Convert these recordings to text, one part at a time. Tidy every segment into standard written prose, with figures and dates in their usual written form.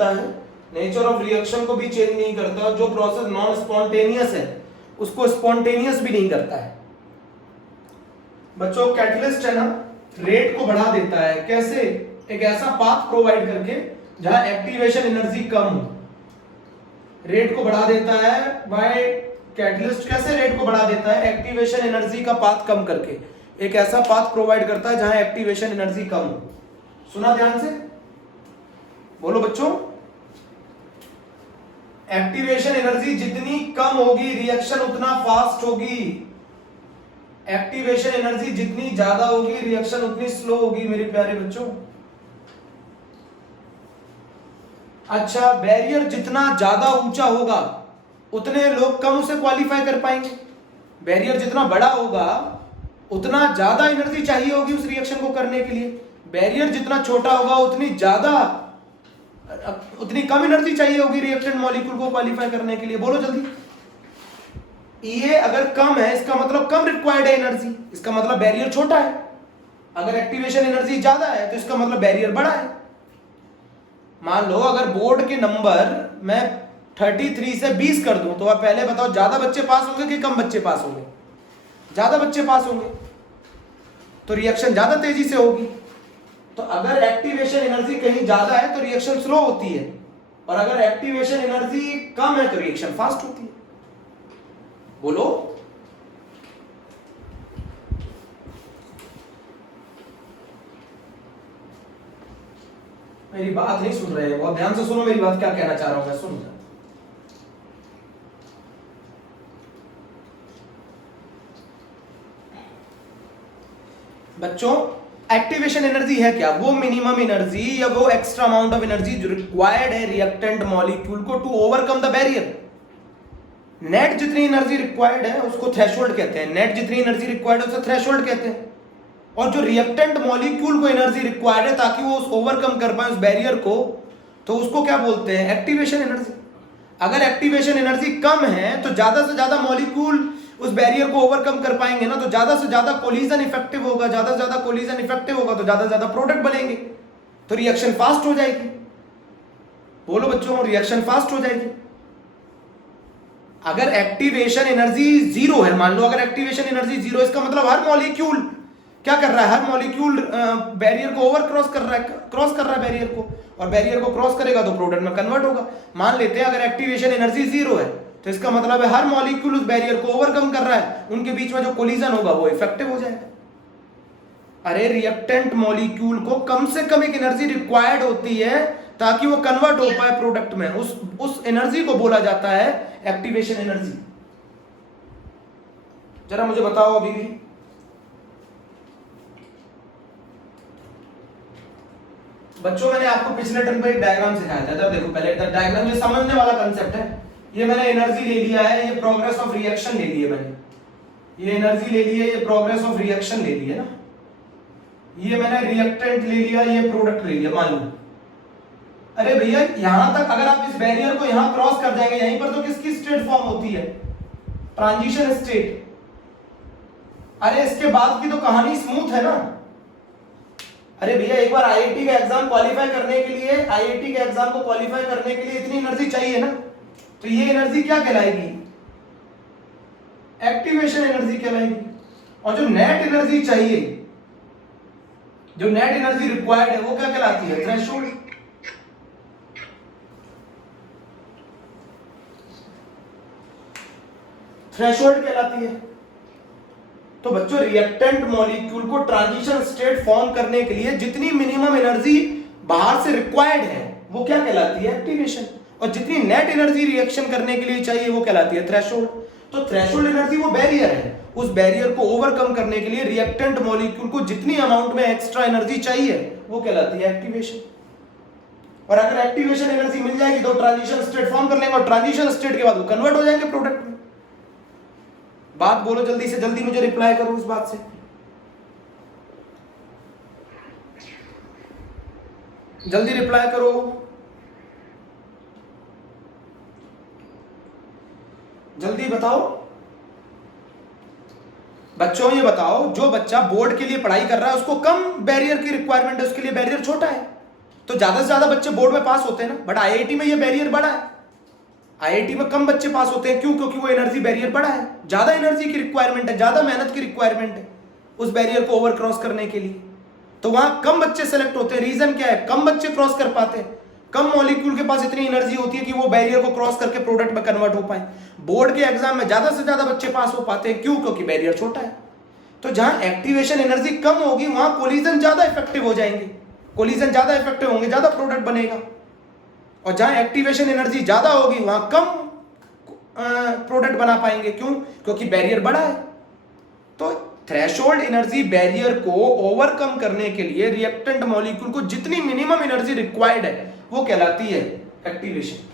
करता है, nature of reaction को भी चेंज नहीं करता। जो प्रोसेस नॉन स्पॉन्टेनियस है उसको स्पॉन्टेनियस भी नहीं करता है। बच्चों कैटलिस्ट है ना, रेट को बढ़ा देता है। कैसे? एक ऐसा पाथ प्रोवाइड करके जहां एक्टिवेशन एनर्जी कम हो, रेट को बढ़ा देता है बाय कैटलिस्ट। कैसे रेट को बढ़ा देता है? एक्टिवेशन एनर्जी का पाथ कम करके एक ऐसा पाथ प्रोवाइड करता है जहां एक्टिवेशन एनर्जी कम हो। सुना ध्यान से, बोलो बच्चों। एक्टिवेशन एनर्जी जितनी कम होगी रिएक्शन उतना फास्ट होगी, एक्टिवेशन एनर्जी जितनी ज्यादा होगी रिएक्शन उतनी स्लो होगी मेरे प्यारे बच्चों। अच्छा, बैरियर जितना ज्यादा ऊंचा होगा उतने लोग कम उसे क्वालिफाई कर पाएंगे। बैरियर जितना बड़ा होगा उतना ज्यादा एनर्जी चाहिए होगी उस रिएक्शन को करने के लिए। बैरियर जितना छोटा होगा उतनी कम एनर्जी चाहिए होगी रिएक्टेंट मॉलिक्यूल को क्वालिफाई करने के लिए। बोलो जल्दी। ये अगर कम है इसका मतलब कम रिक्वायर्ड है एनर्जी, इसका मतलब बैरियर छोटा है। अगर एक्टिवेशन एनर्जी ज्यादा है तो इसका मतलब बैरियर बड़ा है। मान लो अगर बोर्ड के नंबर मैं 33 से 20 कर दूं तो आप पहले बताओ ज्यादा बच्चे पास होंगे कि कम बच्चे पास होंगे? ज्यादा बच्चे पास होंगे, तो रिएक्शन ज्यादा तेजी से होगी। तो अगर एक्टिवेशन एनर्जी कहीं ज्यादा है तो रिएक्शन स्लो होती है, और अगर एक्टिवेशन एनर्जी कम है तो रिएक्शन फास्ट होती है। बोलो। मेरी बात नहीं सुन रहे हैं, बहुत ध्यान से सुनो मेरी बात, क्या कहना चाह रहा हूं मैं, सुन। बच्चों एक्टिवेशन एनर्जी है क्या? वो मिनिमम एनर्जी या वो एक्स्ट्रा अमाउंट ऑफ एनर्जी जो रिक्वायर्ड है रिएक्टेंट मॉलिक्यूल को to overcome the barrier. Net जितनी एनर्जी रिक्वायर्ड है उसको थ्रेशोल्ड कहते हैं। नेट जितनी एनर्जी रिक्वायर्ड है उसे थ्रेशोल्ड कहते हैं। और जो रिएक्टेंट मॉलिक्यूल को एनर्जी रिक्वायर्ड है ताकि वो उस ओवरकम कर पाए उस बैरियर को, तो उसको क्या बोलते हैं? Activation energy. अगर एक्टिवेशन एनर्जी कम है तो ज्यादा से ज्यादा मॉलिक्यूल उस बैरियर को ओवरकम कर पाएंगे ना, तो ज्यादा से ज्यादा कोलिजन इफेक्टिव होगा। ज्यादा से ज्यादा कोलिजन इफेक्टिव होगा तो ज्यादा से ज्यादा प्रोडक्ट बनेंगे, तो रिएक्शन फास्ट हो जाएगी। बोलो बच्चों, रिएक्शन फास्ट हो जाएगी। अगर एक्टिवेशन एनर्जी जीरो है, मान लो अगर एक्टिवेशन एनर्जी जीरो, इसका मतलब हर मॉलिक्यूल क्या कर रहा है? हर मॉलिक्यूल बैरियर को ओवर क्रॉस कर रहा है बैरियर को, और बैरियर को क्रॉस करेगा तो प्रोडक्ट में कन्वर्ट होगा। मान लेते हैं अगर एक्टिवेशन एनर्जी जीरो है तो इसका मतलब है हर मॉलिक्यूल उस बैरियर को ओवरकम कर रहा है, उनके बीच में जो कोलिजन होगा वो इफेक्टिव हो जाएगा। अरे रिएक्टेंट मॉलिक्यूल को कम से कम एक एनर्जी रिक्वायर्ड होती है ताकि वो कन्वर्ट हो पाए प्रोडक्ट में, उस एनर्जी को बोला जाता है एक्टिवेशन एनर्जी। जरा मुझे बताओ अभी भी, बच्चों मैंने आपको पिछले टर्म पे एक डायग्राम सिखाया था। देखो पहले डायग्राम ये समझने वाला कंसेप्ट है। ये मैंने एनर्जी ले लिया है, ये प्रोग्रेस ऑफ रिएक्शन ले ली है मैंने, ये एनर्जी ले ली है, ये प्रोग्रेस ऑफ रिएक्शन ले ली है ना, ये मैंने रिएक्टेंट ले लिया, ये प्रोडक्ट ले लिया। मान लो अरे भैया यहां तक अगर आप इस बैरियर को यहां क्रॉस कर जाएंगे, यहीं पर तो किसकी स्टेट फॉर्म होती है? Transition state. अरे इसके बाद की तो कहानी स्मूथ है ना। अरे भैया एक बार आईआईटी का एग्जाम क्वालिफाई करने के लिए, आईआईटी के एग्जाम को क्वालिफाई करने के लिए इतनी एनर्जी चाहिए ना, तो ये एनर्जी क्या कहलाएगी? एक्टिवेशन एनर्जी कहलाएगी। और जो नेट एनर्जी चाहिए, जो नेट एनर्जी रिक्वायर्ड है वो क्या कहलाती है? थ्रेशोल्ड। थ्रेशोल्ड कहलाती है। तो बच्चों रिएक्टेंट मॉलिक्यूल को ट्रांजिशन स्टेट फॉर्म करने के लिए जितनी मिनिमम एनर्जी बाहर से रिक्वायर्ड है वो क्या कहलाती है? एक्टिवेशन। और जितनी नेट एनर्जी रिएक्शन करने के लिए चाहिए वो कहलाती है थ्रेशोल्ड। तो थ्रेशोल्ड एनर्जी वो बैरियर है, उस बैरियर को ओवरकम करने के लिए रिएक्टेंट मॉलिक्यूल को जितनी अमाउंट में एक्स्ट्रा एनर्जी चाहिए वो कहलाती है एक्टिवेशन। और अगर एक्टिवेशन एनर्जी मिल जाएगी तो ट्रांजिशन स्टेट फॉर्म कर लेंगे, और ट्रांजिशन स्टेट के बाद वो कन्वर्ट हो जाएंगे प्रोडक्ट में। बात बोलो जल्दी से जल्दी, मुझे रिप्लाई करो इस बात से। जल्दी रिप्लाई करो। जल्दी बताओ बच्चों, ये बताओ जो बच्चा बोर्ड के लिए पढ़ाई कर रहा है उसको कम बैरियर की रिक्वायरमेंट है, उसके लिए बैरियर छोटा है, तो ज्यादा से ज्यादा बच्चे बोर्ड में पास होते हैं ना, बट आईआईटी में ये बैरियर बड़ा है। आईआईटी में कम बच्चे पास होते हैं, क्यों? क्योंकि वो एनर्जी बैरियर बड़ा है, ज्यादा एनर्जी की रिक्वायरमेंट है, ज्यादा मेहनत की रिक्वायरमेंट है उस बैरियर को ओवर क्रॉस करने के लिए, तो वहां कम बच्चे सेलेक्ट होते हैं। रीजन क्या है? कम बच्चे क्रॉस कर पाते हैं, कम मॉलिक्यूल के पास इतनी एनर्जी होती है कि वो बैरियर को क्रॉस करके प्रोडक्ट में कन्वर्ट हो पाए। बोर्ड के एग्जाम में ज्यादा से ज्यादा बच्चे पास हो पाते हैं, क्यों? क्योंकि बैरियर छोटा है। तो जहां एक्टिवेशन एनर्जी कम होगी वहां कोलिजन ज्यादा इफेक्टिव हो जाएंगे, कोलिजन ज्यादा इफेक्टिव होंगे, ज्यादा प्रोडक्ट बनेगा। और जहां एक्टिवेशन एनर्जी ज्यादा होगी वहां कम प्रोडक्ट बना पाएंगे, क्यों? क्योंकि बैरियर बड़ा है। तो थ्रेशोल्ड एनर्जी बैरियर को ओवरकम करने के लिए रिएक्टेंट मॉलिक्यूल को जितनी मिनिमम एनर्जी रिक्वायर्ड है वो कहलाती है एक्टिवेशन।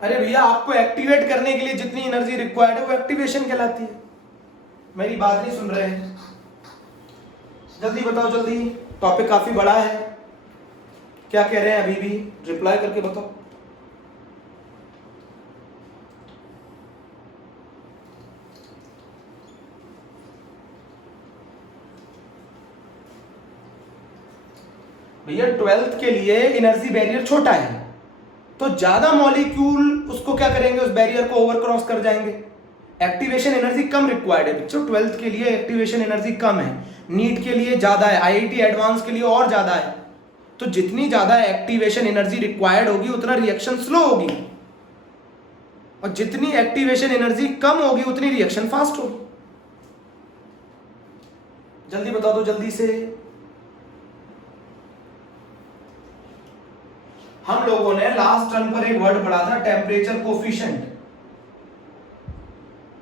अरे भैया, आपको एक्टिवेट करने के लिए जितनी एनर्जी रिक्वायर्ड है वो एक्टिवेशन कहलाती है। मेरी बात नहीं सुन रहे हैं? जल्दी बताओ, जल्दी, टॉपिक काफी बड़ा है। क्या कह रहे हैं अभी भी? रिप्लाई करके बताओ। भैया 12th के लिए एनर्जी बैरियर छोटा है, तो ज्यादा मॉलिक्यूल उसको क्या करेंगे, उस बैरियर को ओवर क्रॉस कर जाएंगे। एक्टिवेशन एनर्जी कम रिक्वायर्ड है बच्चों, 12th के लिए एक्टिवेशन एनर्जी कम है, नीट के लिए ज्यादा है, आईआईटी एडवांस के लिए और ज्यादा है। तो जितनी ज्यादा एक्टिवेशन एनर्जी रिक्वायर्ड होगी उतना रिएक्शन स्लो होगी, और जितनी एक्टिवेशन एनर्जी कम होगी उतनी रिएक्शन फास्ट होगी। जल्दी बता दो, जल्दी से। हम लोगों ने लास्ट टर्म पर एक वर्ड पढ़ा था, टेम्परेचर कोफिशिएंट।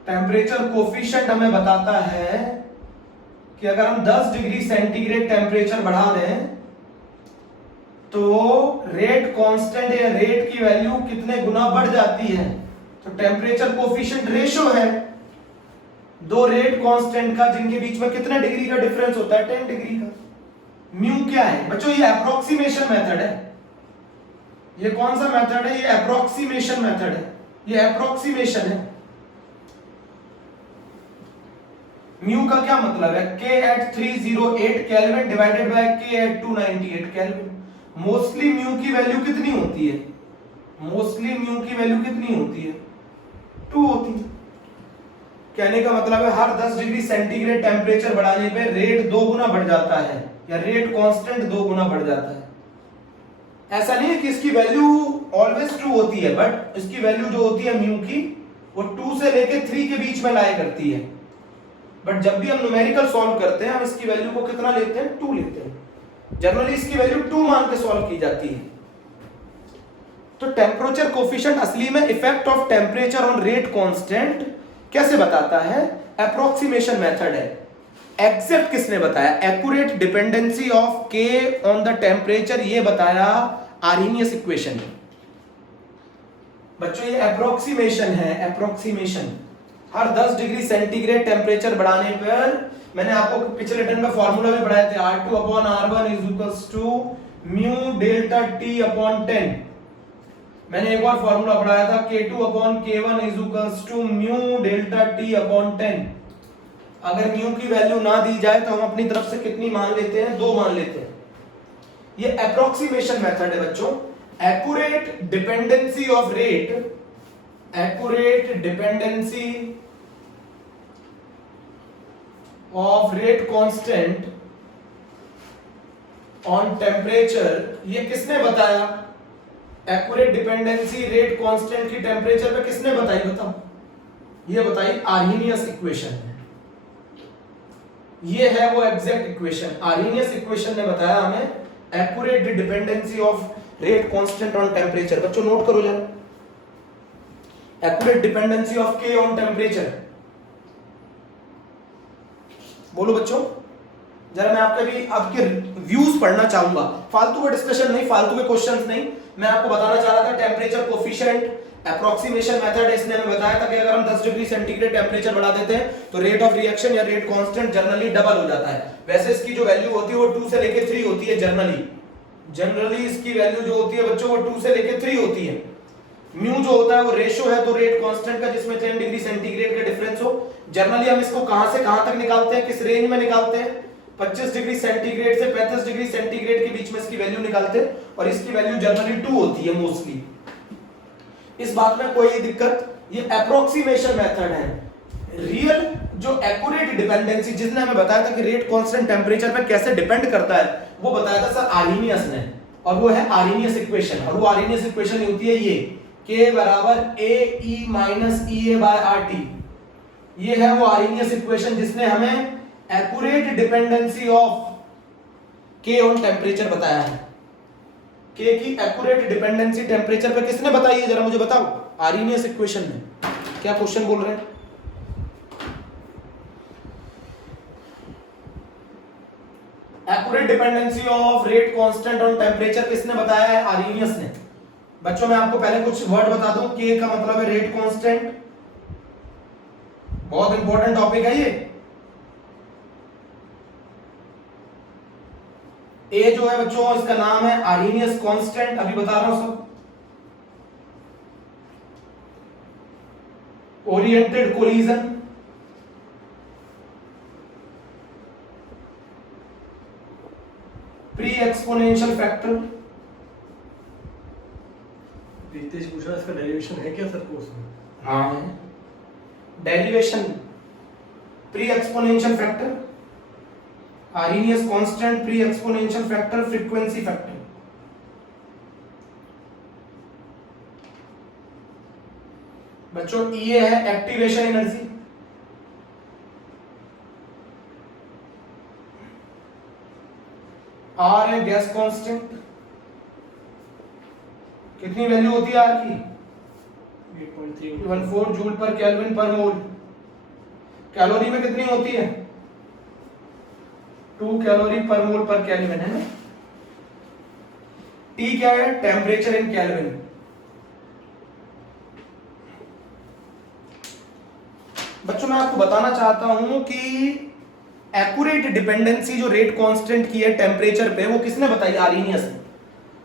टेम्परेचर कोफिशिएंट हमें बताता है कि अगर हम 10 डिग्री सेंटीग्रेड टेम्परेचर बढ़ा दें तो रेट कांस्टेंट या रेट की वैल्यू कितने गुना बढ़ जाती है। तो टेम्परेचर कोफिशिएंट रेशियो है दो रेट कांस्टेंट का, जिनके बीच में कितने डिग्री का डिफरेंस होता है, 10 डिग्री का। म्यू क्या है बच्चों? ये अप्रोक्सीमेशन मेथड है। ये कौन सा मेथड है? ये अप्रोक्सीमेशन मेथड है, ये अप्रोक्सीमेशन है। म्यू का क्या मतलब है? K at 308 kelvin divided by K at 298 kelvin. Mostly mu की वैल्यू कितनी होती है? मोस्टली म्यू की वैल्यू कितनी होती है? 2 होती है। कहने का मतलब है हर 10 डिग्री सेंटीग्रेड टेम्परेचर बढ़ाने पे रेट 2 गुना बढ़ जाता है, या रेट कांस्टेंट 2 गुना बढ़ जाता है। ऐसा नहीं है कि इसकी वैल्यू ऑलवेज 2 होती है, बट इसकी वैल्यू जो होती है म्यू की वो 2 से लेके 3 के बीच में लाया करती है। बट जब भी हम न्यूमेरिकल सॉल्व करते हैं हम इसकी वैल्यू को कितना लेते हैं? 2 लेते हैं। जनरली इसकी वैल्यू 2 मान के सॉल्व की जाती है। तो टेम्परेचर कोफिशिएंट असली में effect of temperature on rate constant कैसे बताता है? अप्रोक्सीमेशन मेथड है। एग्जैक्ट किसने बताया? Accurate dependency of K on the temperature, ये बताया आर्हेनियस इक्वेशन। बच्चों ये अप्रोक्सीमेशन है, अप्रोक्सीमेशन। हर 10 डिग्री सेंटीग्रेड टेम्परेचर बढ़ाने पर, मैंने आपको पिछले टर्म में फॉर्मूला भी पढ़ाए थे, R2 upon R1 is equals to mu delta T upon 10। मैंने एक और फॉर्मूला पढ़ाया था, K2 upon K1 is equals to mu delta T upon 10। अगर म्यू की वैल्यू ना दी जाए तो हम अपनी तरफ से कितनी मान लेते हैं? 2 मान लेते हैं। ये अप्रोक्सीमेशन मेथड है बच्चों। Accurate dependency of rate, accurate dependency of rate constant on temperature, ये किसने बताया? एक्यूरेट डिपेंडेंसी रेट कांस्टेंट की टेम्परेचर पे किसने बताई? बताओ। ये बताई आर्हेनियस इक्वेशन। ये है वो एग्जैक्ट इक्वेशन। आर्हेनियस इक्वेशन ने बताया हमें accurate dependency of rate constant on temperature. बच्चों नोट करो जरा, accurate dependency of K on temperature. बोलो बच्चों जरा, मैं आपके व्यूज पढ़ना चाहूंगा, फालतू का डिस्कशन नहीं, फालतू के क्वेश्चंस नहीं। मैं आपको बताना चाह रहा था टेम्परेचर कोफिशिएंट अप्रोक्सीमेशन मेथड, इसने हमें बताया था कि अगर हम 10 डिग्री सेंटीग्रेड टेम्परेचर बढ़ा देते हैं तो रेट ऑफ रिएक्शन या रेट कांस्टेंट जनरली डबल हो जाता है। वैसे इसकी जो वैल्यू होती है वो 2 से लेके 3 होती है जनरली इसकी वैल्यू जो होती है बच्चों वो 2 से लेके 3 होती है। म्यू जो होता है वो रेशियो है तो रेट कांस्टेंट का, जिसमें 10 डिग्री सेंटीग्रेड का डिफरेंस हो। जनरली हम इसको कहां से कहां तक निकालते हैं, किस रेंज में निकालते हैं? 25 डिग्री सेंटीग्रेड से 35 डिग्री सेंटीग्रेड के बीच में इसकी वैल्यू निकालते हैं और इसकी वैल्यू जनरली 2 होती है मोस्टली। इस बात में कोई दिक्कत, ये अप्रोक्सीमेशन मेथड है। रियल जो एक्यूरेट डिपेंडेंसी जिसने हमें बताया था कि रेट कांस्टेंट टेंपरेचर पे कैसे डिपेंड करता है, वो बताया था सर आर्हेनियस ने, और वो है आर्हेनियस इक्वेशन। और वो आर्हेनियस इक्वेशन होती है ये K बराबर AE minus EA by RT। ये है वो आर्हेनियस इक्वेशन जिसने हमें accurate dependency of K on temperature बताया है। K की एक्यूरेट डिपेंडेंसी टेम्परेचर पे किसने बताई है, जरा मुझे बताओ। आर्हेनियस इक्वेशन में। क्या क्वेश्चन बोल रहे हैं? Accurate dependency of rate constant on temperature किसने बताया है? आर्हेनियस ने। बच्चों मैं आपको पहले कुछ वर्ड बता दूं। K का मतलब है रेट कांस्टेंट, बहुत इंपॉर्टेंट टॉपिक है ये। ए जो है बच्चों इसका नाम है आर्हेनियस कांस्टेंट, अभी बता रहा हूं सब। Oriented collision, pre exponential factor. Ritesh पूछ रहा है इसका डेरिवेशन है क्या सर कोर्स में? हाँ है, derivation pre exponential factor, Arrhenius constant, pre exponential factor, frequency factor. बच्चों ये है एक्टिवेशन एनर्जी, आर है गैस कांस्टेंट। कितनी वैल्यू होती है आर की? 8.314 जूल पर केल्विन पर मोल। कैलोरी में कितनी होती है? 2 कैलोरी पर मोल पर केल्विन, है ना। टी क्या है? Temperature in kelvin. बच्चों मैं आपको बताना चाहता हूं कि एक्यूरेट डिपेंडेंसी जो रेट कांस्टेंट की है टेम्परेचर पे, वो किसने बताई? आर्हेनियस ने।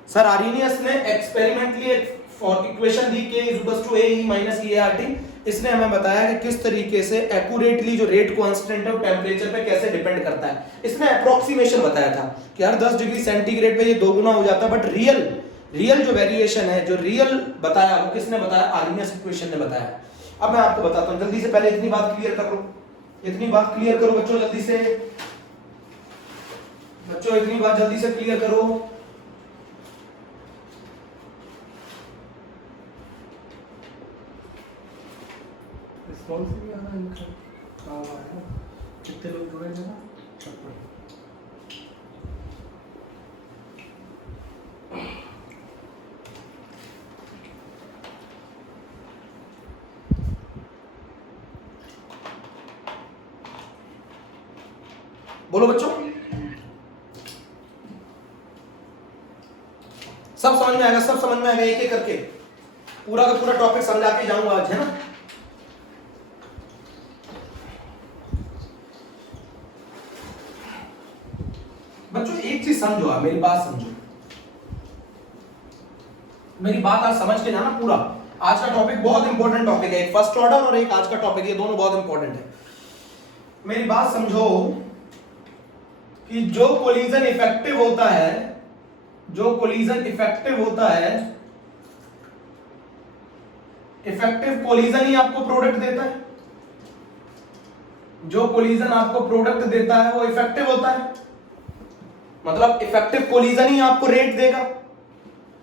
सर आर्हेनियस ने एक्सपेरिमेंटली इक्वेशन दी K = AE माइनस EART। इसने हमें बताया कि किस तरीके से एक्यूरेटली जो रेट कांस्टेंट है वो टेम्परेचर पे कैसे डिपेंड करता है। इसने अप्रोक्सीमेशन बताया था कि हर 10 डिग्री सेंटीग्रेड पे ये 2 गुना हो जाता है, बट रियल जो वेरिएशन है, जो रियल बताया वो किसने बताया? आर्हेनियस इक्वेशन ने बताया। अब मैं आपको बताता हूं, जल्दी से पहले इतनी बात क्लियर कर लो, इतनी बात क्लियर करो बच्चों जल्दी से। बच्चों इतनी बात जल्दी से क्लियर करो। रिस्पॉन्स भी आ रहा है इनका, काम आ रहा है। कितने लोग जुड़े हैं ना? 56। बोलो बच्चों, सब समझ में आएगा? सब समझ में आएगा? एक एक करके पूरा का पूरा टॉपिक समझा के जाऊंगा आज, है ना। बच्चों एक चीज समझो, आप मेरी बात समझो, मेरी बात आज समझ के जाना पूरा। आज का टॉपिक बहुत इंपॉर्टेंट टॉपिक है, एक फर्स्ट ऑर्डर और एक आज का टॉपिक, ये दोनों बहुत इंपॉर्टेंट है। मेरी बात समझो कि जो कोलिजन इफेक्टिव होता है, जो कोलिजन इफेक्टिव होता है, इफेक्टिव कोलिजन ही आपको प्रोडक्ट देता है। जो कोलिजन आपको प्रोडक्ट देता है वो इफेक्टिव होता है, मतलब इफेक्टिव कोलिजन ही आपको रेट देगा।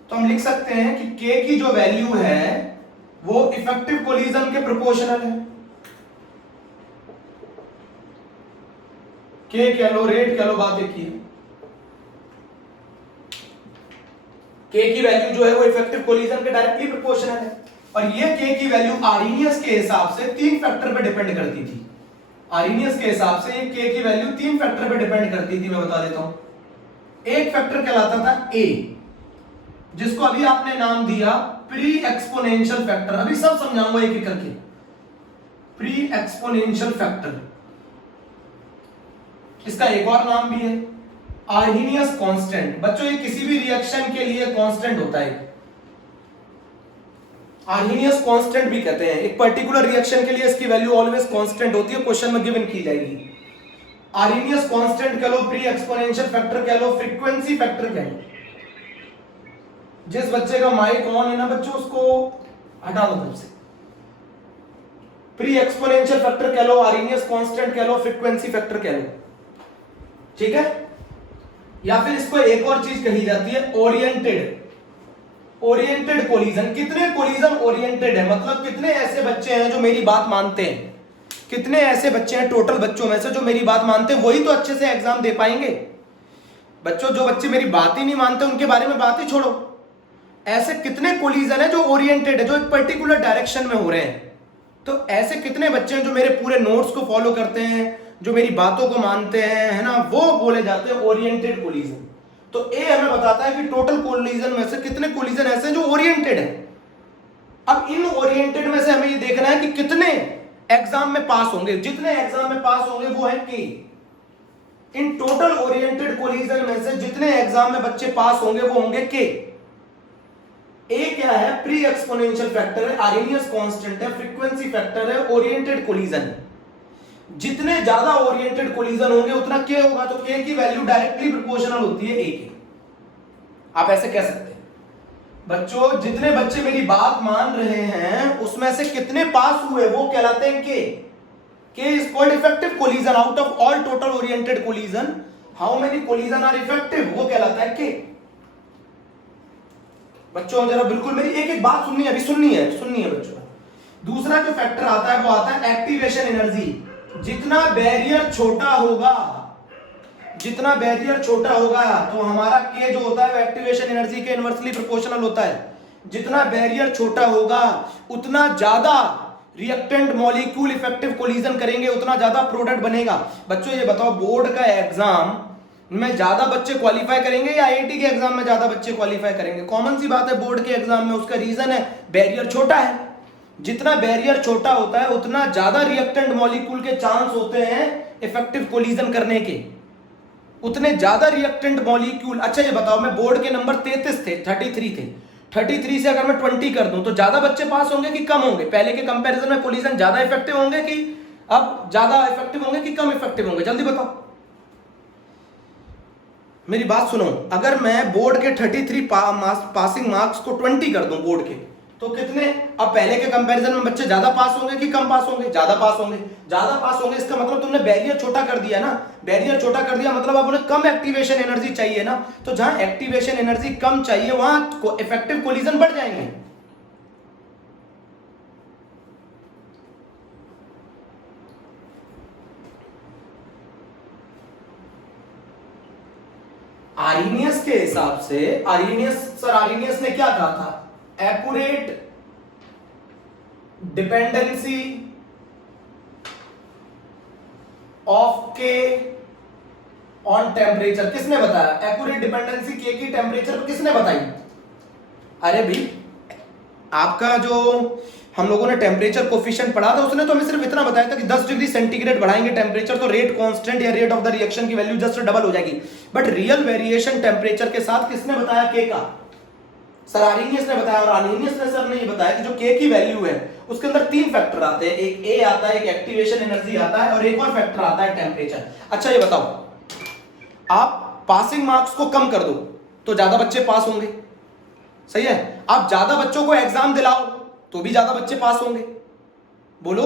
तो हम लिख सकते हैं कि K की जो वैल्यू है वो इफेक्टिव कोलिजन के प्रोपोर्शनल है। K कह लो, रेट कह लो, बात एक ही है। K की वैल्यू जो है वो इफेक्टिव कोलिजन के डायरेक्टली प्रोपोर्शनल है। और ये K की वैल्यू आर्हेनियस के हिसाब से 3 फैक्टर पे डिपेंड करती थी। आर्हेनियस के हिसाब से K की वैल्यू 3 फैक्टर पे डिपेंड करती थी, मैं बता देता हूं। एक फैक्टर कहलाता था A, जिसको अभी आपने नाम दिया प्री एक्सपोनेंशियल फैक्टर। अभी सब समझाऊंगा एक एक करके। प्री एक्सपोनेंशियल फैक्टर, इसका एक और नाम भी है आर्हेनियस कांस्टेंट। बच्चों ये किसी भी रिएक्शन के लिए कांस्टेंट होता है, आर्हेनियस कांस्टेंट भी कहते हैं। एक पर्टिकुलर रिएक्शन के लिए इसकी वैल्यू ऑलवेज कांस्टेंट होती है, क्वेश्चन में गिवन की जाएगी। आर्रीनियस कांस्टेंट कह लो, प्री एक्सपोनेंशियल फैक्टर कह लो, फ्रीक्वेंसी फैक्टर कह लो। जिस बच्चे का माइक ऑन है ना बच्चों, उसको हटा दो तब से। प्री एक्सपोनेंशियल फैक्टर कह लो, आर्रीनियस कांस्टेंट कह लो, फ्रीक्वेंसी फैक्टर कह लो, ठीक है। या फिर इसको एक और चीज कही जाती है ओरिएंटेड, ओरिएंटेड कोलिजन। कितने कोलिजन ओरिएंटेड है, मतलब कितने ऐसे बच्चे हैं जो मेरी बात मानते हैं, कितने ऐसे बच्चे हैं टोटल बच्चों में से जो मेरी बात मानते हैं, वही तो अच्छे से एग्जाम दे पाएंगे। बच्चों जो बच्चे मेरी बात ही नहीं मानते उनके बारे में बात ही छोड़ो। ऐसे कितने कोलिजन है जो ओरिएंटेड है, जो एक पर्टिकुलर डायरेक्शन में हो रहे हैं। तो ऐसे कितने बच्चे हैं जो मेरे पूरे नोट्स को फॉलो करते हैं, जो मेरी बातों को मानते हैं, है ना, वो बोले जाते हैं ओरिएंटेड कोलिजन। तो ए हमें बताता है कि टोटल कोलिजन में से कितने कोलिजन ऐसे हैं जो ओरिएंटेड है। अब इन ओरिएंटेड में से हमें ये देखना है कि कितने एग्जाम में पास होंगे। जितने एग्जाम में पास होंगे वो है के। इन टोटल ओरिएंटेड कोलिजन में से जितने एग्जाम में बच्चे पास होंगे वो होंगे के। ए क्या है, प्री एक्सपोनेंशियल फैक्टर है, आर्रीनियस कांस्टेंट है, फ्रीक्वेंसी फैक्टर है, ओरिएंटेड कोलिजन है। जितने ज्यादा ओरिएंटेड कोलिजन होंगे उतना के होगा, तो के की वैल्यू डायरेक्टली प्रोपोर्शनल होती है ए के। आप ऐसे कह सकते हैं बच्चों, जितने बच्चे मेरी बात मान रहे हैं उसमें से कितने पास हुए वो कहलाते हैं के। K is called effective collision. Out of all total oriented collision how many collision are effective, वो कहलाता है के। बच्चों जरा बिल्कुल मेरी एक एक बात सुननी है, अभी सुननी है बच्चों। दूसरा जो फैक्टर आता है वो आता है एक्टिवेशन एनर्जी। जितना बैरियर छोटा होगा, जितना बैरियर छोटा होगा तो हमारा के जो होता है वो एक्टिवेशन एनर्जी के इनवर्सली प्रोपोर्शनल होता है। जितना बैरियर छोटा होगा उतना ज्यादा रिएक्टेंट मॉलिक्यूल इफेक्टिव कोलिजन करेंगे, उतना ज्यादा प्रोडक्ट बनेगा। बच्चों ये बताओ, बोर्ड का एग्जाम में ज्यादा बच्चे क्वालिफाई करेंगे या आईआईटी के एग्जाम में ज्यादा बच्चे क्वालिफाई करेंगे? कॉमन सी बात है, बोर्ड के एग्जाम में। उसका रीजन है बैरियर छोटा है। जितना बैरियर छोटा होता है उतना ज्यादा रिएक्टेंट मॉलिक्यूल के चांस होते हैं इफेक्टिव कोलिजन करने के, उतने ज्यादा रिएक्टेंट मॉलिक्यूल। अच्छा ये बताओ, मैं बोर्ड के नंबर 33 थे, 33 थे, 33 से अगर मैं 20 कर दूं तो ज्यादा बच्चे पास होंगे कि कम होंगे? पहले के कंपैरिजन में कोलिजन ज्यादा इफेक्टिव होंगे कि अब ज्यादा इफेक्टिव होंगे कि कम इफेक्टिव होंगे? जल्दी बताओ, मेरी बात सुनो। अगर मैं बोर्ड के 33 पासिंग मार्क्स को 20 कर दूं बोर्ड के, तो कितने अब पहले के कंपैरिजन में बच्चे ज्यादा पास होंगे कि कम पास होंगे? ज्यादा पास होंगे। ज्यादा पास होंगे इसका मतलब तुमने बैरियर छोटा कर दिया ना। बैरियर छोटा कर दिया मतलब अब उन्हें कम एक्टिवेशन एनर्जी चाहिए ना। तो जहां एक्टिवेशन एनर्जी कम चाहिए वहां इफेक्टिव कोलिजन बढ़ जाएंगे। आर्रीनियस के हिसाब से, आर्रीनियस ने क्या कहा था? एक्यूरेट डिपेंडेंसी ऑफ के ऑन टेम्परेचर। किसने बताया एक्यूरेट डिपेंडेंसी के की टेम्परेचर पर? किसने बताई? अरे भाई, आपका जो हम लोगों ने टेम्परेचर कोफिशिएंट पढ़ा था उसने तो हमें सिर्फ इतना बताया था कि 10 डिग्री सेंटीग्रेड बढ़ाएंगे टेम्परेचर तो रेट कांस्टेंट या रेट ऑफ द रिएक्शन की वैल्यू जस्ट डबल हो जाएगी। बट रियल वेरिएशन टेम्परेचर के साथ किसने बताया के का? सर आर्रीनियस ने बताया। और आर्रीनियस ने सर ने ये बताया कि जो के की वैल्यू है उसके अंदर 3 फैक्टर आते हैं, एक ए आता है, एक एक्टिवेशन एनर्जी आता है और एक और फैक्टर आता है टेम्परेचर। अच्छा ये बताओ, आप पासिंग मार्क्स को कम कर दो तो ज्यादा बच्चे पास होंगे, सही है। आप ज्यादा बच्चों को एग्जाम दिलाओ तो भी ज्यादा बच्चे पास होंगे। बोलो,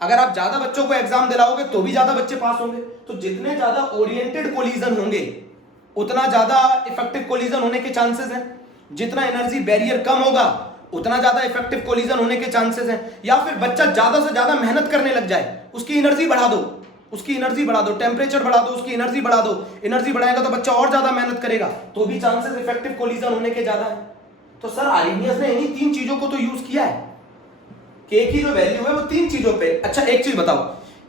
अगर आप ज्यादा बच्चों को एग्जाम दिलाओगे तो भी ज्यादा बच्चे पास होंगे। तो जितने ज्यादा ओरिएंटेड कोलिजन होंगे उतना ज्यादा इफेक्टिव कोलिजन होने के चांसेस हैं। जितना एनर्जी बैरियर कम होगा उतना ज्यादा इफेक्टिव कोलिजन होने के चांसेस हैं। या फिर बच्चा ज्यादा से ज्यादा मेहनत करने लग जाए, उसकी एनर्जी बढ़ा दो, उसकी एनर्जी बढ़ा दो, टेम्परेचर बढ़ा दो, उसकी एनर्जी बढ़ा दो। एनर्जी बढ़ाएगा तो बच्चा और ज्यादा मेहनत करेगा तो भी चांसेस इफेक्टिव कोलिजन होने के ज्यादा है। तो सर आर्रीनियस ने इन्हीं 3 चीजों को तो यूज किया है। के की जो वैल्यू है वो 3 चीजों पे। अच्छा एक चीज बताओ,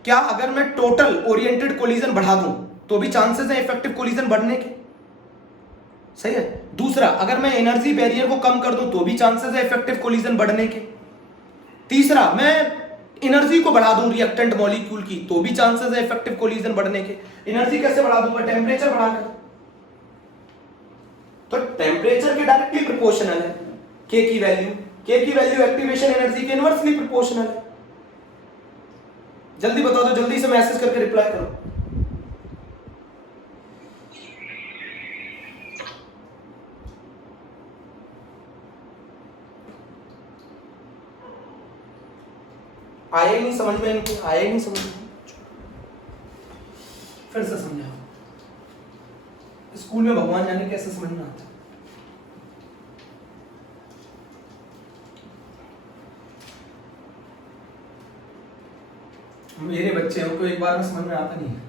क्या अगर मैं टोटल ओरिएंटेड कोलिजन बढ़ा दूं तो भी चांसेस है इफेक्टिव कोलिजन बढ़ने के? सही है। दूसरा, अगर मैं एनर्जी बैरियर को कम कर दूं तो भी चांसेस है इफेक्टिव कोलिजन बढ़ने के। तीसरा, मैं एनर्जी को बढ़ा दूं रिएक्टेंट मॉलिक्यूल की तो भी चांसेस है इफेक्टिव कोलिजन बढ़ने के। एनर्जी कैसे बढ़ा दूंगा? टेम्परेचर बढ़ाकर। तो टेम्परेचर के डायरेक्टली प्रोपोर्शनल है के की वैल्यू। के की वैल्यू एक्टिवेशन एनर्जी के इनवर्सली प्रोपोर्शनल है। जल्दी बताओ तो जल्दी से मैसेज करके रिप्लाई करो। आया ही नहीं समझ में इनको, आया ही नहीं समझ में। फिर से समझाओ, स्कूल में भगवान जाने कैसे समझ में आता। मेरे बच्चे हैं, उनको एक बार में समझ में आता नहीं है।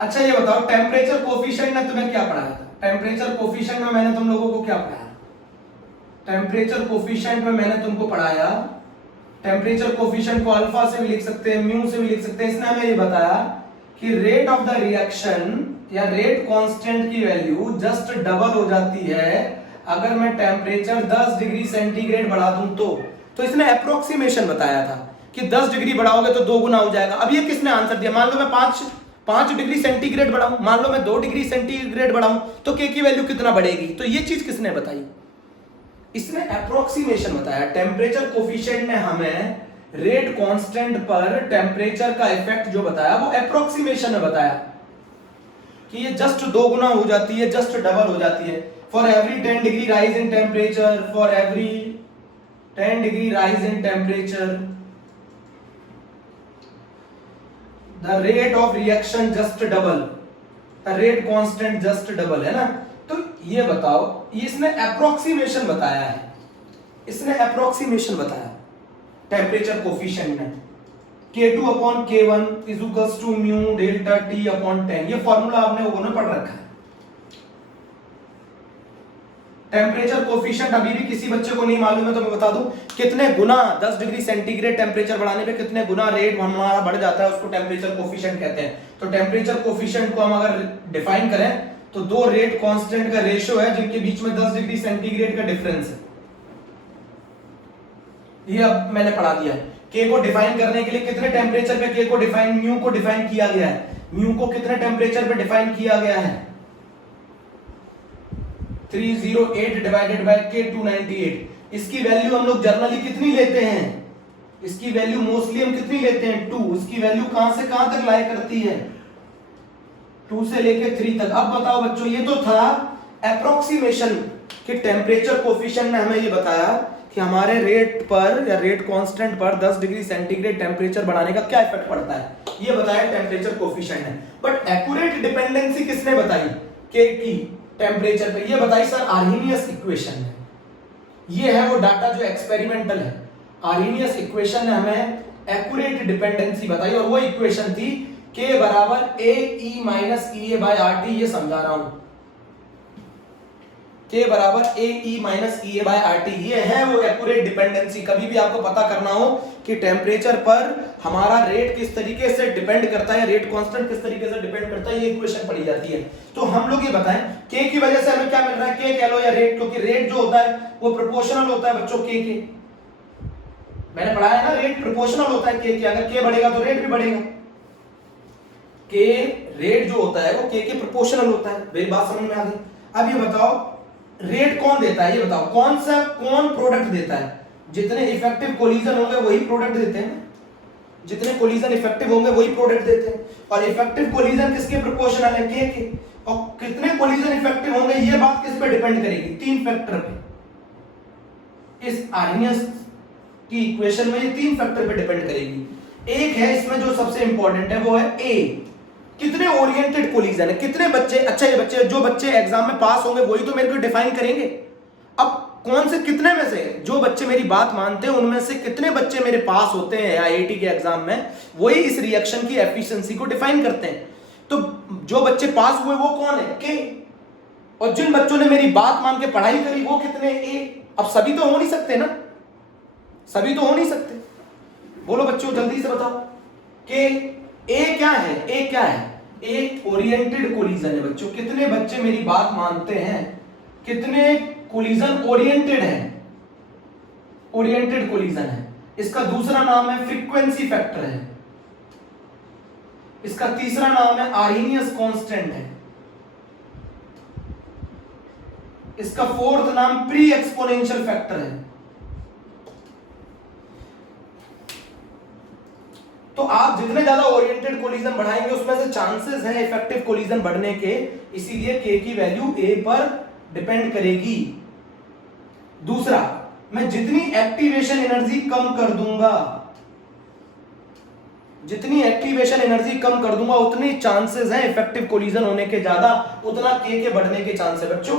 अच्छा ये बताओ, टेम्परेचर कोफिशिएंट ने तुम्हें क्या पढ़ाया था? टेम्परेचर कोफिशिएंट में मैंने तुम लोगों को क्या पढ़ाया? टेम्परेचर कोफिशिएंट में मैंने तुमको पढ़ाया, टेम्परेचर कोफिशिएंट को अल्फा से भी लिख सकते हैं, म्यू से भी लिख सकते हैं। इसने हमें ये बताया कि रेट ऑफ द रिएक्शन या रेट कांस्टेंट की वैल्यू जस्ट डबल हो जाती है अगर मैं टेम्परेचर 10 डिग्री सेंटीग्रेड बढ़ा दूं तो इसने अप्रोक्सीमेशन बताया था कि 10 डिग्री बढ़ाओगे तो 2 गुना हो जाएगा। अब ये किसने आंसर दिया? मान लो मैं 5 डिग्री सेंटीग्रेड बढ़ाऊं, मान लो मैं 2 डिग्री सेंटीग्रेड बढ़ाऊं, तो के की वैल्यू कितना बढ़ेगी? तो ये चीज किसने बताई? इसने अप्रोक्सीमेशन बताया। टेम्परेचर कोफिशिएंट ने हमें रेट कांस्टेंट पर टेम्परेचर का इफेक्ट जो बताया वो अप्रोक्सीमेशन में बताया कि ये जस्ट 2 गुना हो जाती है, जस्ट डबल हो जाती है। For every 10 degree rise in temperature, for every 10 degree rise in temperature the rate of reaction just double, the rate constant just double, है ना। तो ये बताओ, ये इसने अप्रोक्सीमेशन बताया है, इसने अप्रोक्सीमेशन बताया टेम्परेचर कोफिशिएंट ने। K2 upon K1 is equals to mu delta T upon 10। ये फॉर्मूला आपने वो पढ़ रखा है। टेम्परेचर कोफिशिएंट अभी भी किसी बच्चे को नहीं मालूम है तो मैं बता दूं, कितने गुना 10 डिग्री सेंटीग्रेड टेम्परेचर बढ़ाने पे कितने गुना रेट हमारा बढ़ जाता है, उसको टेम्परेचर कोफिशिएंट कहते हैं। तो टेम्परेचर कोफिशिएंट को हम अगर डिफाइन करें तो दो रेट कांस्टेंट का रेशियो है जिनके बीच में 10 डिग्री सेंटीग्रेड का डिफरेंस है। ये अब मैंने पढ़ा दिया है। K को डिफाइन करने के लिए कितने टेम्परेचर पे K को डिफाइन, म्यू को डिफाइन किया गया है। म्यू को कितने टेम्परेचर पे डिफाइन किया गया है? 308 डिवाइडेड बाय K 298। इसकी वैल्यू हम लोग जनरली कितनी लेते हैं? इसकी वैल्यू मोस्टली हम कितनी लेते हैं? 2। इसकी वैल्यू कहां से कहां तक लाई करती है? 2 से लेके 3 तक। अब बताओ बच्चों, ये तो था अप्रोक्सीमेशन कि टेम्परेचर कोफिशिएंट ने हमें ये बताया कि हमारे रेट पर या रेट कांस्टेंट पर 10 डिग्री सेंटीग्रेड टेम्परेचर बढ़ाने का क्या इफेक्ट पड़ता है, ये बताया टेम्परेचर कोफिशिएंट ने। बट एक्यूरेट डिपेंडेंसी किसने बताई के की टेम्परेचर पे? ये बताई सर आर्हेनियस इक्वेशन ने। ये है वो डाटा जो एक्सपेरिमेंटल है। आर्हेनियस इक्वेशन ने हमें एक्यूरेट डिपेंडेंसी बताई और वो इक्वेशन थी K बराबर AE minus EA by RT। ये समझा रहा हूं, K बराबर AE minus EA by RT। ये है वो एक्यूरेट डिपेंडेंसी। कभी भी आपको पता करना हो कि टेम्परेचर पर हमारा रेट किस तरीके से डिपेंड करता है, रेट कांस्टेंट किस तरीके से डिपेंड करता है, ये इक्वेशन पढ़ी जाती है। तो हम लोग ये बताएं K की वजह से हमें क्या मिल रहा है, K कह लो या रेट, क्योंकि रेट जो होता है वो प्रोपोर्शनल होता है बच्चों K के। मैंने पढ़ा है ना, रेट प्रोपोर्शनल होता है K के। अगर K बढ़ेगा तो रेट भी बढ़ेगा। K रेट जो होता है वो K के प्रोपोर्शनल होता है। मेरी बात समझ में आ गई? अब ये बताओ रेट कौन देता है, ये बताओ कौन प्रोडक्ट देता है? जितने इफेक्टिव कोलिजन होंगे वही प्रोडक्ट देते हैं। जितने कोलिजन इफेक्टिव होंगे वही प्रोडक्ट देते हैं। और इफेक्टिव कोलिजन किसके प्रोपोर्शनल है? K के। और कितने कोलिजन इफेक्टिव होंगे ये बात किस पे डिपेंड करेगी? 3 फैक्टर पे। इस आर्हेनियस की इक्वेशन में ये 3 फैक्टर पे डिपेंड करेगी। एक है इसमें जो सबसे इंपॉर्टेंट है वो है A, कितने ओरिएंटेड कोलिजन है, कितने बच्चे। अच्छा ये बच्चे जो बच्चे एग्जाम में पास होंगे वही तो मेरे को डिफाइन करेंगे। अब कौन से कितने में से जो बच्चे मेरी बात मानते हैं उनमें से कितने बच्चे मेरे पास होते हैं IIT के एग्जाम में, वही इस रिएक्शन की एफिशिएंसी को डिफाइन करते हैं। तो जो बच्चे पास हुए वो कौन है? K। और जिन बच्चों ने मेरी बात मान के पढ़ाई करी वो कितने? A। अब सभी तो हो नहीं सकते ना, सभी तो हो नहीं सकते। बोलो बच्चों जल्दी से बताओ K। A क्या है? A क्या है? एक ओरिएंटेड कोलिजन है बच्चों। कितने बच्चे मेरी बात मानते हैं, कितने कोलिजन ओरिएंटेड है? ओरिएंटेड कोलिजन है। इसका दूसरा नाम है फ्रीक्वेंसी फैक्टर है। इसका तीसरा नाम है आर्हेनियस कांस्टेंट है। इसका फोर्थ नाम प्री एक्सपोनेंशियल फैक्टर है। तो आप जितने ज्यादा ओरिएंटेड कोलिजन बढ़ाएंगे उसमें से चांसेस है इफेक्टिव कोलिजन बढ़ने के, इसीलिए K की वैल्यू A पर डिपेंड करेगी। दूसरा, मैं जितनी एक्टिवेशन एनर्जी कम कर दूंगा, जितनी एक्टिवेशन एनर्जी कम कर दूंगा उतने चांसेस हैं इफेक्टिव कोलिजन होने के, ज्यादा उतना के बढ़ने के चांस है बच्चों।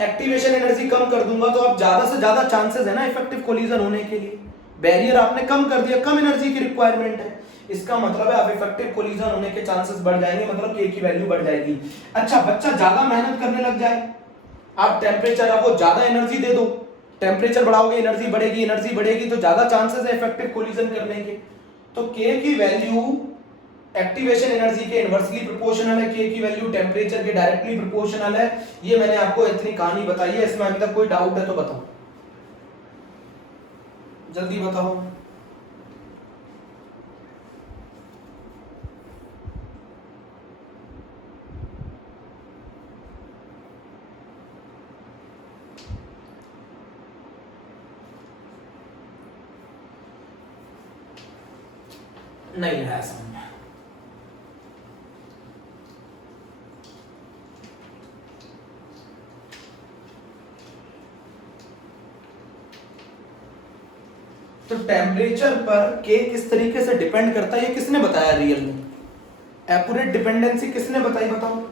एक्टिवेशन एनर्जी कम कर दूंगा तो अब ज्यादा से ज्यादा चांसेस है ना इफेक्टिव कोलिजन होने के लिए। बैरियर आपने कम कर दिया, कम एनर्जी की रिक्वायरमेंट है, इसका मतलब है आप इफेक्टिव कोलिजन होने के चांसेस बढ़ जाएंगे, मतलब के की वैल्यू बढ़ जाएगी। अच्छा, बच्चा ज्यादा मेहनत करने लग जाए, आप टेम्परेचर आपको ज्यादा एनर्जी दे दो, टेम्परेचर बढ़ाओगे एनर्जी बढ़ेगी, एनर्जी बढ़ेगी तो ज्यादा चांसेस है इफेक्टिव कोलिजन करने के। तो के की वैल्यू एक्टिवेशन एनर्जी के इनवर्सली प्रोपोर्शनल है, के की वैल्यू टेम्परेचर के डायरेक्टली प्रोपोर्शनल है। ये मैंने आपको इतनी कहानी बताई है, इसमें अभी तक कोई डाउट है तो बताओ, जल्दी बताओ। नहीं है समझ में। तो टेम्परेचर पर के किस तरीके से डिपेंड करता है, ये किसने बताया रियल में? एक्यूरेट डिपेंडेंसी किसने बताई बताओ?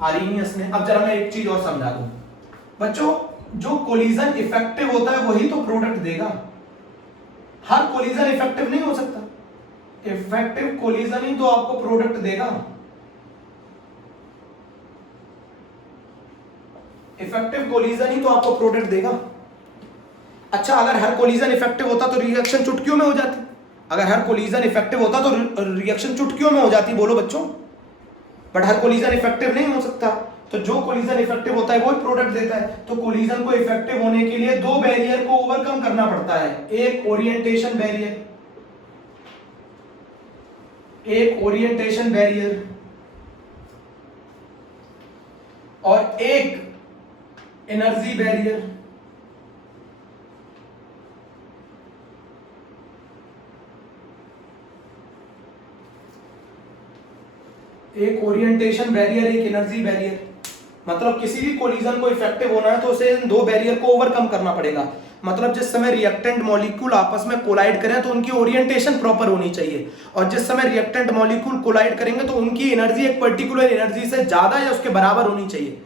आर्रीनियस ने। अब जरा मैं एक चीज और समझा दूं बच्चों, जो कोलिजन इफेक्टिव होता है वही तो प्रोडक्ट देगा, हर कोलिजन इफेक्टिव नहीं हो सकता, इफेक्टिव कोलिजन ही तो आपको प्रोडक्ट देगा, इफेक्टिव कोलिजन ही तो आपको प्रोडक्ट देगा। अच्छा, अगर हर कोलिजन इफेक्टिव होता तो रिएक्शन चुटकियों में हो जाती, अगर हर कोलिजन इफेक्टिव होता तो रिएक्शन चुटकियों में हो जाती, बोलो बच्चों। बट हर कोलिजन इफेक्टिव नहीं हो सकता, तो जो कोलिजन इफेक्टिव होता है वो ही प्रोडक्ट देता है। तो कोलिजन को इफेक्टिव होने के लिए दो बैरियर को ओवरकम करना पड़ता है, एक ओरिएंटेशन बैरियर, एक ओरिएंटेशन बैरियर और एक एनर्जी बैरियर। एक ओरिएंटेशन बैरियर, एक एनर्जी बैरियर। मतलब किसी भी कोलिजन को इफेक्टिव होना है तो उसे इन दो बैरियर को ओवरकम करना पड़ेगा। मतलब जिस समय रिएक्टेंट मॉलिक्यूल आपस में कोलाइड करें तो उनकी ओरिएंटेशन प्रॉपर होनी चाहिए, और जिस समय रिएक्टेंट मॉलिक्यूल कोलाइड करेंगे तो उनकी एनर्जी एक पर्टिकुलर एनर्जी से ज्यादा या उसके बराबर होनी चाहिए।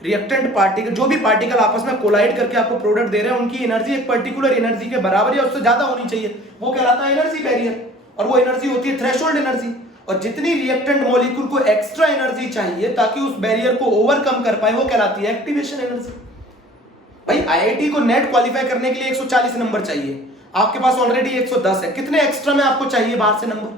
रिएक्टेंट पार्टिकल, जो भी पार्टिकल आपस में कोलाइड करके आपको प्रोडक्ट दे रहे हैं, उनकी एनर्जी एक पर्टिकुलर एनर्जी के बराबर या उससे ज्यादा होनी चाहिए, वो कहलाता है एनर्जी बैरियर, और वो एनर्जी होती है थ्रेशोल्ड एनर्जी। और जितनी रिएक्टेंट मॉलिक्यूल को एक्स्ट्रा एनर्जी चाहिए ताकि उस बैरियर को ओवरकम कर पाए, वो कहलाती है एक्टिवेशन एनर्जी। भाई आईआईटी को नेट क्वालिफाई करने के लिए 140 नंबर चाहिए, आपके पास ऑलरेडी 110 है, कितने एक्स्ट्रा में आपको चाहिए बाहर से नंबर?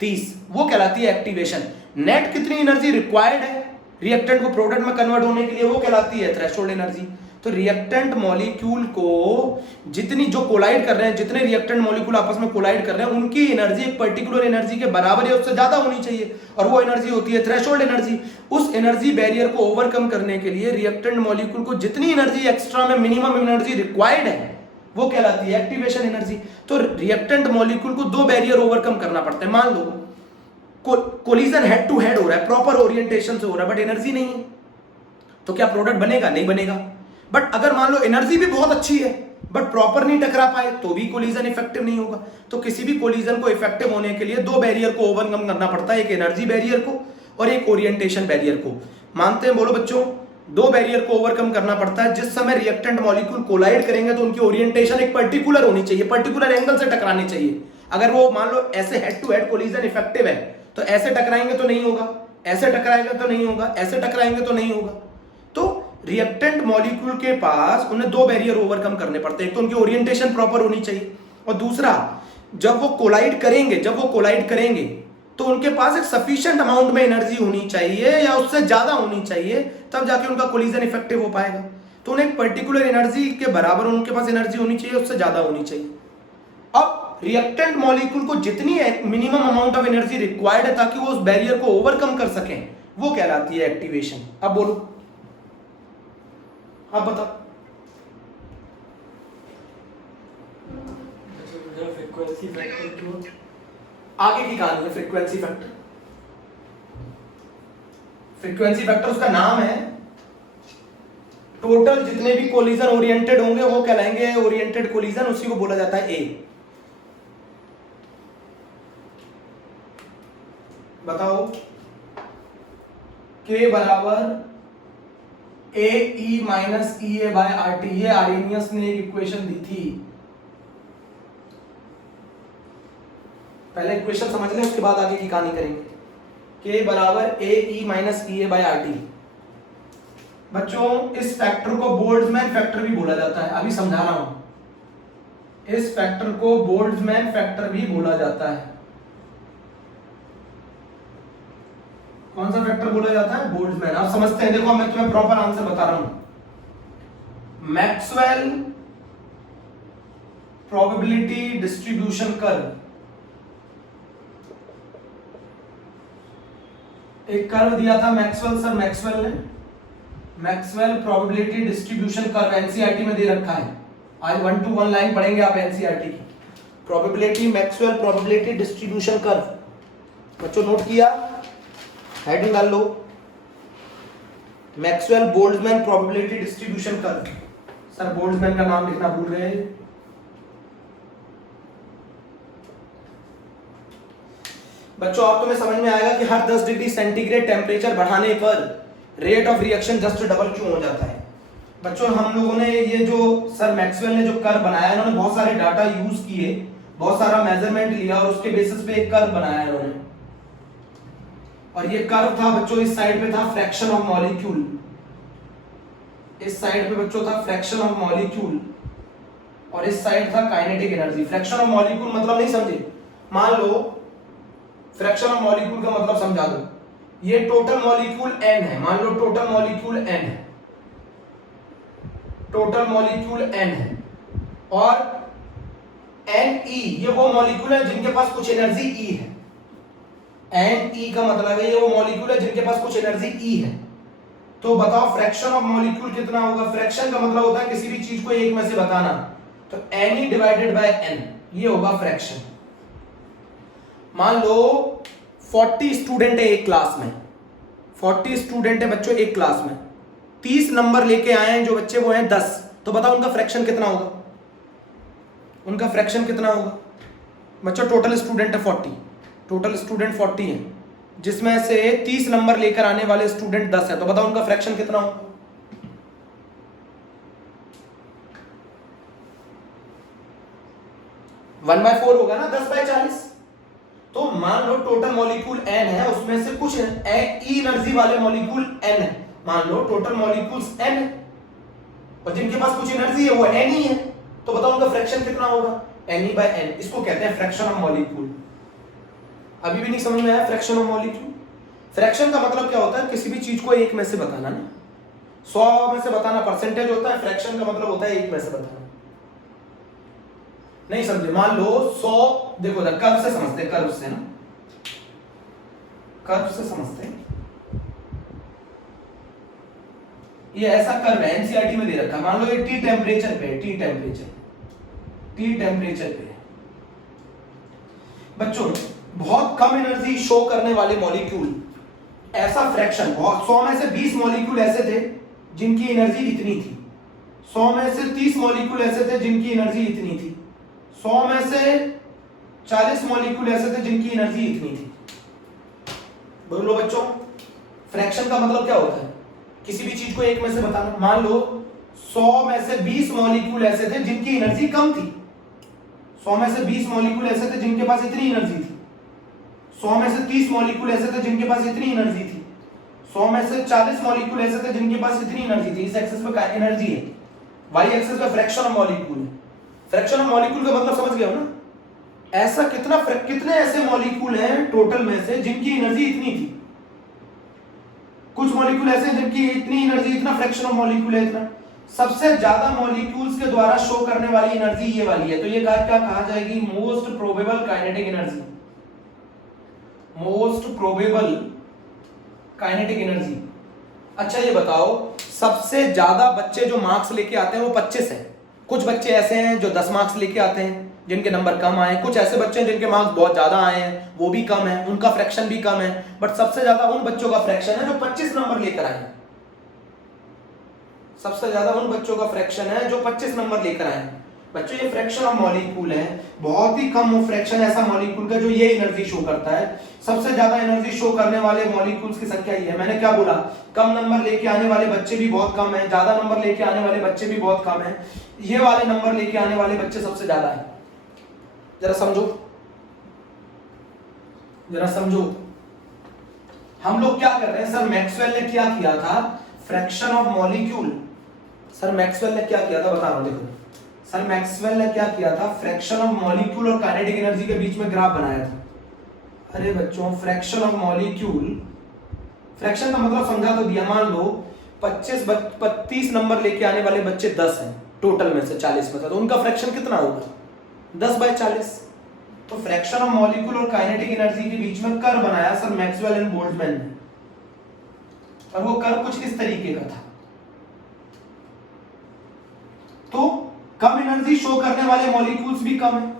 30, वो कहलाती है एक्टिवेशन। नेट कितनी एनर्जी रिक्वायर्ड है रिएक्टेंट को प्रोडक्ट में कन्वर्ट होने के लिए, वो कहलाती है थ्रेशोल्ड एनर्जी। तो रिएक्टेंट मॉलिक्यूल को जितनी, जो कोलाइड कर रहे हैं, जितने रिएक्टेंट मॉलिक्यूल आपस में कोलाइड कर रहे हैं, उनकी एनर्जी एक पर्टिकुलर एनर्जी के बराबर या उससे ज्यादा होनी चाहिए, और वो एनर्जी होती है थ्रेशोल्ड एनर्जी। उस एनर्जी बैरियर को ओवरकम करने के लिए रिएक्टेंट मॉलिक्यूल को जितनी एनर्जी एक्स्ट्रा में मिनिमम एनर्जी रिक्वायर्ड है, वो कहलाती है एक्टिवेशन एनर्जी। तो रिएक्टेंट मॉलिक्यूल को दो बैरियर ओवरकम करना पड़ता है। मान लो कोलिजन हेड टू हेड हो रहा है, प्रॉपर ओरिएंटेशन से हो रहा है, बट एनर्जी नहीं है, तो क्या प्रोडक्ट बनेगा? नहीं बनेगा। बट अगर मान लो एनर्जी भी बहुत अच्छी है बट प्रॉपर नहीं टकरा पाए, तो भी कोलिजन इफेक्टिव नहीं होगा। तो किसी भी कोलिजन को इफेक्टिव होने के लिए दो बैरियर को ओवरकम करना पड़ता है, एक एनर्जी बैरियर को और एक ओरिएंटेशन बैरियर को। मानते हैं? बोलो बच्चों, दो बैरियर को ओवरकम करना पड़ता है। जिस समय रिएक्टेंट मॉलिक्यूल कोलाइड करेंगे तो उनकी ओरिएंटेशन एक पर्टिकुलर होनी चाहिए, पर्टिकुलर एंगल से टकरानी चाहिए। अगर वो मान लो ऐसे head to head collision effective है तो ऐसे टकराएंगे तो नहीं होगा, ऐसे टकराएंगे तो नहीं होगा, ऐसे टकराएंगे तो नहीं होगा। तो रिएक्टेंट मॉलिक्यूल के पास उन्हें दो बैरियर ओवरकम करने पड़ते हैं, एक तो उनकी ओरिएंटेशन प्रॉपर होनी चाहिए, और दूसरा जब वो कोलाइड करेंगे तो उनके पास एक सफिशिएंट अमाउंट में एनर्जी होनी चाहिए या उससे ज्यादा होनी चाहिए, तब जाके उनका कोलिजन इफेक्टिव हो पाएगा। तो उन्हें एक पर्टिकुलर एनर्जी के बराबर उनके पास एनर्जी होनी चाहिए, उससे ज्यादा होनी चाहिए। अब रिएक्टेंट मॉलिक्यूल को जितनी minimum amount of energy required है ताकि वो उस बैरियर को ओवरकम कर सकें, वो कहलाती है एक्टिवेशन। अब बोलो, आप बताओ। फ्रीक्वेंसी फैक्टर क्यों? आगे की कहानी है फ्रीक्वेंसी फैक्टर। फ्रीक्वेंसी फैक्टर उसका नाम है टोटल जितने भी कोलिजन ओरिएंटेड होंगे वो कहलाएंगे ओरिएंटेड कोलिजन, उसी को बोला जाता है ए। बताओ के बराबर ए ई माइनस ई ए बाय आर टी, ये आर्रेनियस ने एक इक्वेशन दी थी। पहले इक्वेशन समझ लें, उसके बाद आगे की कहानी करेंगे। के बराबर ए ई माइनस ई ए बाय आर टी। बच्चों इस फैक्टर को बोल्ट्जमैन फैक्टर भी बोला जाता है, अभी समझा रहा हूं। इस फैक्टर को बोल्ट्जमैन फैक्टर भी बोला जाता है। कौन सा फैक्टर बोला जाता है? बोल्ट्जमैन। आप समझते हैं, देखो मैं तुम्हें प्रॉपर आंसर बता रहा हूं। मैक्सवेल प्रोबेबिलिटी डिस्ट्रीब्यूशन कर्व, एक कर्व दिया था मैक्सवेल सर, मैक्सवेल ने Maxwell probability distribution curve NCERT में दे रखा है। आज 1 to 1 लाइन पढ़ेंगे आप एनसीईआरटी की। Probability, Maxwell probability distribution curve. बच्चों नोट किया? हेडिंग डाल लो, Maxwell Boltzmann probability distribution curve. Sir Boltzmann का नाम लिखना भूल गए। बच्चों आप तुम्हें समझ में आएगा कि हर 10 डिग्री सेंटीग्रेड टेम्परेचर बढ़ाने पर rate of reaction just double क्यों हो जाता है। बच्चों हम लोगों ने ये जो सर मैक्सवेल ने जो कर्व बनाया, इन्होंने बहुत सारे डाटा यूज किए, बहुत सारा मेजरमेंट लिया और उसके बेसिस पे एक कर्व बनाया इन्होंने। और ये कर्व था बच्चों, इस साइड पे था फ्रैक्शन ऑफ मॉलिक्यूल, इस साइड पे बच्चों था फ्रैक्शन ऑफ मॉलिक्यूल और इस साइड था kinetic energy. Fraction of molecule मतलब नहीं समझे? मान लो फ्रैक्शन ऑफ मॉलिक्यूल का मतलब समझा दो। ये टोटल मॉलिक्यूल n है, मान लो टोटल मॉलिक्यूल n है, टोटल मॉलिक्यूल n है और Ne ये वो मॉलिक्यूल है जिनके पास कुछ एनर्जी E है। Ne का मतलब है ये वो मॉलिक्यूल है जिनके पास कुछ एनर्जी E है। तो बताओ फ्रैक्शन ऑफ मॉलिक्यूल कितना होगा? फ्रैक्शन का मतलब होता है किसी भी चीज को एक में से बताना, तो Ne डिवाइडेड बाय n, ये होगा फ्रैक्शन। मान लो 40 स्टूडेंट है एक क्लास में, 40 स्टूडेंट है बच्चों एक क्लास में, 30 नंबर लेके आए हैं जो बच्चे वो हैं 10, तो बताओ उनका फ्रैक्शन कितना होगा? उनका फ्रैक्शन कितना होगा? बच्चों टोटल स्टूडेंट है 40, टोटल स्टूडेंट 40 है, जिसमें से 30 नंबर लेकर आने वाले स्टूडेंट 10 है, तो बताओ उनका फ्रैक्शन कितना होगा? वन बाय 4 होगा ना, 10/40। तो मान लो टोटल मॉलिक्यूल n है, उसमें से कुछ ई एनर्जी वाले मॉलिक्यूल n है, मान लो टोटल मॉलिक्यूल्स n है और जिनके पास कुछ एनर्जी है वो n ही है, तो बताओ उनका फ्रैक्शन कितना होगा? Ne/n। इसको कहते हैं फ्रैक्शन ऑफ मॉलिक्यूल। अभी भी नहीं समझ में आया फ्रैक्शन ऑफ मॉलिक्यूल? फ्रैक्शन का मतलब क्या होता है? किसी भी चीज को एक में से बताना ना, 100 में से बताना परसेंटेज होता है, फ्रैक्शन का मतलब होता है एक में से बताना। नहीं समझे? मान लो 100, देखो कर्व से समझते हैं, कर्व से ना, कर्व से समझते हैं। ये ऐसा कर्व है, एनसीईआरटी में दे रखा है। मान लो ये टी टेम्परेचर पे है, टी टेम्परेचर पे है। बच्चों बहुत कम एनर्जी शो करने वाले मॉलिक्यूल, ऐसा फ्रैक्शन, बहुत 100 में से 20 मॉलिक्यूल ऐसे थे जिनकी एनर्जी इतनी थी, 100 में से 30 मॉलिक्यूल ऐसे थे जिनकी एनर्जी इतनी थी, 100 में से 40 मॉलिक्यूल ऐसे थे जिनकी एनर्जी इतनी थी। बोलो बच्चों फ्रैक्शन का मतलब क्या होता है? किसी भी चीज को एक में से बताना। मान लो 100 में से 20 मॉलिक्यूल ऐसे थे जिनकी एनर्जी कम थी, 100 में से 20 मॉलिक्यूल ऐसे थे जिनके पास इतनी एनर्जी थी, 100 में से 30 मॉलिक्यूल ऐसे थे जिनके पास इतनी एनर्जी थी, 100 में से 40 मॉलिक्यूल ऐसे थे जिनके पास इतनी एनर्जी थी। इस एक्सिस पे एनर्जी है, वाई एक्सिस पे फ्रैक्शन ऑफ मॉलिक्यूल है। फ्रैक्शन ऑफ मॉलिक्यूल का मतलब समझ गए हो ना? ऐसा कितने ऐसे मॉलिक्यूल हैं टोटल में से जिनकी एनर्जी इतनी थी, कुछ मॉलिक्यूल ऐसे हैं जिनकी इतनी एनर्जी, इतना फ्रैक्शन ऑफ मॉलिक्यूल है इतना। सबसे ज्यादा मॉलिक्यूल्स के द्वारा शो करने वाली एनर्जी ये वाली है, तो ये क्या कहा जाएगी? Most probable kinetic energy, most probable kinetic energy. अच्छा ये बताओ सबसे ज्यादा बच्चे जो मार्क्स लेके आते हैं वो 25 है। कुछ बच्चे ऐसे हैं जो 10 मार्क्स लेके आते हैं जिनके नंबर कम आए, कुछ ऐसे बच्चे हैं जिनके मार्क्स बहुत ज्यादा आए हैं वो भी कम है, उनका फ्रैक्शन भी कम है, बट सबसे ज्यादा उन बच्चों का फ्रैक्शन है जो 25 नंबर लेकर आए। सबसे ज्यादा उन बच्चों का फ्रैक्शन है जो 25 नंबर लेकर आए। बच्चों ये फ्रैक्शन ऑफ मॉलिक्यूल है, बहुत ही कम फ्रैक्शन ऐसा मॉलिक्यूल का जो ये एनर्जी शो करता है। सबसे ज्यादा एनर्जी शो करने वाले मॉलिक्यूल्स की संख्या ये है। मैंने क्या बोला, कम नंबर लेके आने वाले बच्चे भी बहुत कम है, ज्यादा नंबर लेके आने वाले बच्चे भी बहुत कम है। ये वाले नंबर लेके आने वाले बच्चे सबसे ज्यादा है। जरा समझो, जरा समझो, हम लोग क्या कर रहे हैं। सर मैक्सवेल ने क्या किया था, fraction of molecule. Sir Maxwell ने क्या किया था बता रहा हूं, देखो सर मैक्सवेल ने क्या किया था, फ्रैक्शन ऑफ मॉलिक्यूल और काइनेटिक एनर्जी के बीच में ग्राफ बनाया था। अरे बच्चों फ्रैक्शन ऑफ मॉलिक्यूल, फ्रैक्शन का मतलब समझा तो दिया। मान लो 25 नंबर लेके आने वाले बच्चे 10 हैं टोटल में से 40 में से, तो उनका फ्रैक्शन कितना होगा 10/40। तो फ्रैक्शन ऑफ मॉलिक्यूल और काइनेटिक एनर्जी के बीच में कर्व बनाया सर मैक्सवेल एंड बोल्ट्जमैन ने, और वो कर्व कुछ इस तरीके का था। तो कम एनर्जी शो करने वाले मॉलिक्यूल्स भी कम है,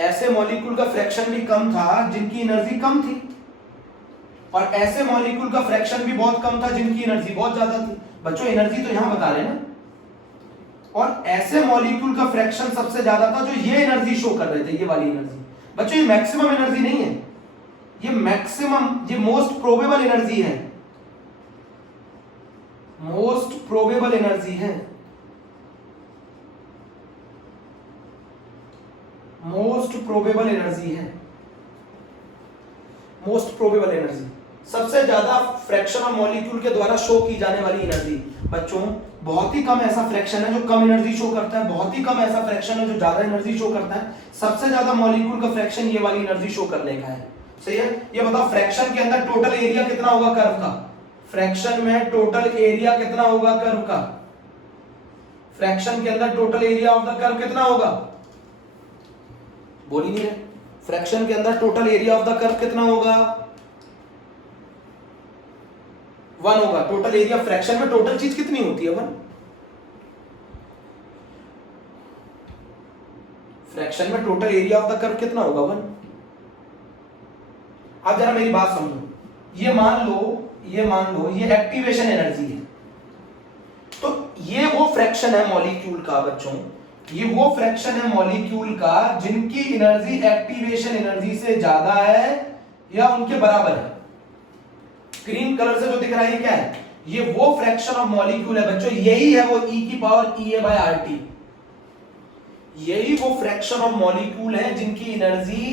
ऐसे मॉलिक्यूल का फ्रैक्शन भी कम था जिनकी एनर्जी कम थी, और ऐसे मॉलिक्यूल का फ्रैक्शन भी बहुत कम था जिनकी एनर्जी बहुत ज्यादा थी। बच्चों एनर्जी तो यहां बता रहे हैं ना, और ऐसे मॉलिक्यूल का फ्रैक्शन सबसे ज्यादा था जो ये एनर्जी शो कर रहे थे, ये वाली एनर्जी। बच्चों ये मैक्सिमम एनर्जी नहीं है, ये मैक्सिमम, ये मोस्ट प्रोबेबल एनर्जी है, मोस्ट प्रोबेबल एनर्जी है, मोस्ट प्रोबेबल एनर्जी है, मोस्ट प्रोबेबल एनर्जी, सबसे ज्यादा फ्रैक्शन ऑफ मॉलिक्यूल के द्वारा शो की जाने वाली एनर्जी। बच्चों बहुत ही कम ऐसा फ्रैक्शन है जो कम एनर्जी शो करता है, बहुत ही कम ऐसा फ्रैक्शन है जो ज्यादा एनर्जी शो करता है। सबसे ज्यादा मॉलिक्यूल का फ्रैक्शन ये वाली एनर्जी शो करने का है। सही है। ये बताओ फ्रैक्शन के अंदर टोटल एरिया कितना होगा कर्व का, फ्रैक्शन में टोटल एरिया कितना होगा कर्व का, फ्रैक्शन के अंदर total area of the curve कितना होगा, बोल ही नहीं रहे। फ्रैक्शन के अंदर total area of the curve कितना होगा, 1 होगा। टोटल एरिया, फ्रैक्शन में टोटल चीज कितनी होती है 1, फ्रैक्शन में total area of the curve कितना होगा 1। अब जरा मेरी बात समझो, ये मान लो ये एक्टिवेशन एनर्जी है, तो ये वो फ्रैक्शन है मॉलिक्यूल का बच्चों, ये वो फ्रैक्शन है मॉलिक्यूल का जिनकी एनर्जी एक्टिवेशन एनर्जी से ज्यादा है या उनके बराबर है। ग्रीन कलर से जो दिख रहा है ये क्या है, ये वो फ्रैक्शन ऑफ मॉलिक्यूल है बच्चों, यही है वो e की पावर EA/RT, यही वो फ्रैक्शन ऑफ मॉलिक्यूल है जिनकी एनर्जी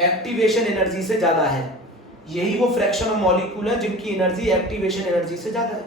एक्टिवेशन एनर्जी से ज्यादा है, यही वो फ्रैक्शन ऑफ मॉलिक्यूल है जिनकी एनर्जी एक्टिवेशन एनर्जी से ज्यादा है।